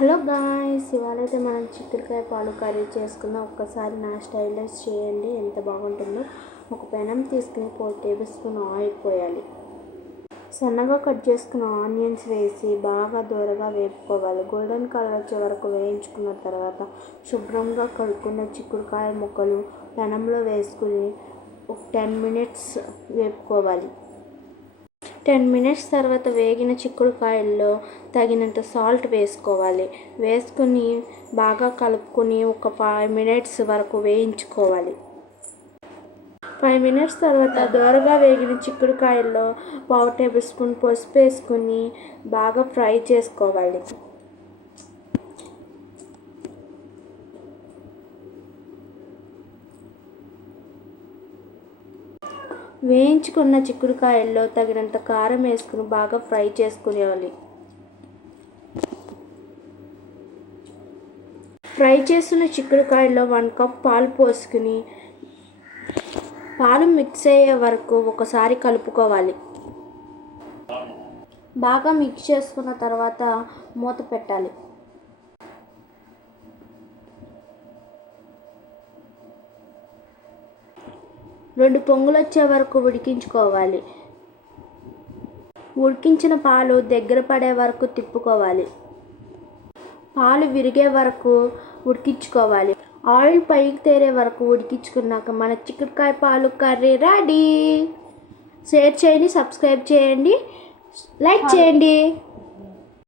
Hello guys, ఇవాళైతే మనం చిక్కుడుకాయ పాలు కర్రీ చేసుకుందాం. ఒక్కసారి నా స్టైల్లో చేయండి, ఎంత బాగుంటుందో. ఒక పెనం తీసుకుని 4 టేబుల్ స్పూన్ ఆయిల్ పోయాలి. సన్నగా కట్ చేసుకున్న ఆనియన్స్ వేసి బాగా దూరగా వేపుకోవాలి. గోల్డెన్ కలర్ వచ్చే వరకు వేయించుకున్న తర్వాత శుభ్రంగా కడుక్కున్న చిక్కుడుకాయ ముక్కలు పెనంలో వేసుకుని ఒక 10 మినిట్స్ వేపుకోవాలి. 10 మినిట్స్ తర్వాత వేగిన చిక్కుడుకాయల్లో తగినంత సాల్ట్ వేసుకోవాలి. వేసుకుని బాగా కలుపుకొని ఒక 5 మినిట్స్ వరకు వేయించుకోవాలి. 5 మినిట్స్ తర్వాత దోరగా వేగిన చిక్కుడుకాయల్లో 1/2 టేబుల్ స్పూన్ పసుపు వేసుకుని బాగా ఫ్రై చేసుకోవాలి. వేయించుకున్న చిక్కుడుకాయల్లో తగినంత కారం వేసుకుని బాగా ఫ్రై చేసుకునేవాలి. ఫ్రై చేసిన చిక్కుడుకాయల్లో 1 కప్ పాలు పోసుకుని పాలు మిక్స్ అయ్యే వరకు ఒకసారి కలుపుకోవాలి. బాగా మిక్స్ చేసుకున్న తర్వాత మూత పెట్టాలి. 2 పొంగులు వచ్చే వరకు ఉడికించుకోవాలి. ఉడికించిన పాలు దగ్గర పడే వరకు తిప్పుకోవాలి. పాలు విరిగే వరకు ఉడికించుకోవాలి. ఆయిల్ పైకి తేరే వరకు ఉడికించుకున్నాక మన చిక్కుడుకాయ పాలు కర్రీ రెడీ. షేర్ చేయండి, సబ్స్క్రైబ్ చేయండి, లైక్ చేయండి.